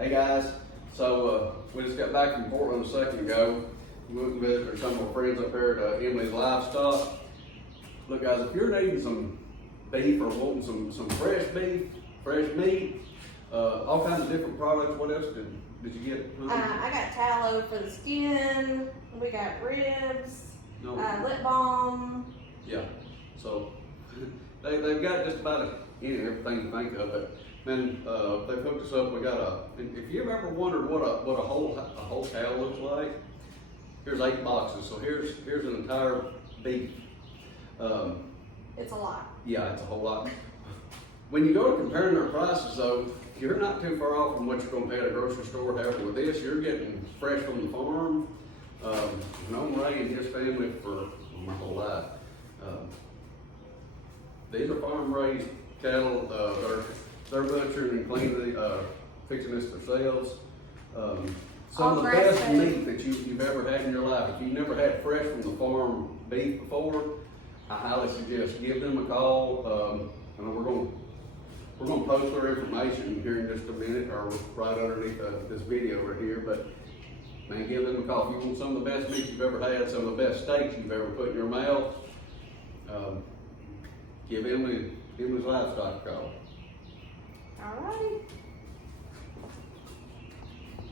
Hey guys, so we just got back from Portland a second ago. We went and visited some of our friends up here at Emily's Livestock. Look guys, if you're needing some beef or wanting some fresh beef, fresh meat, all kinds of different products, what else did you get? I got tallow for the skin, we got ribs, No. lip balm. Yeah, so they've got just about everything you think of it. And they hooked us up. We got if you've ever wondered what a whole cow looks like, here's 8 boxes. So here's an entire beef. It's a lot. Yeah, it's a whole lot. When you go to comparing their prices though, you're not too far off from what you're gonna pay at a grocery store. However, with this, you're getting fresh from the farm. Known Ray and his family for my whole life. These are farm raised cattle. They're butchering and cleaning, fixing this themselves. Some of the best meat that you've ever had in your life. If you've never had fresh from the farm beef before, I highly suggest give them a call. And we're gonna post their information here in just a minute, or right underneath this video right here. But man, give them a call if you want some of the best meat you've ever had, some of the best steaks you've ever put in your mouth. Give Emily's Livestock a call. All right.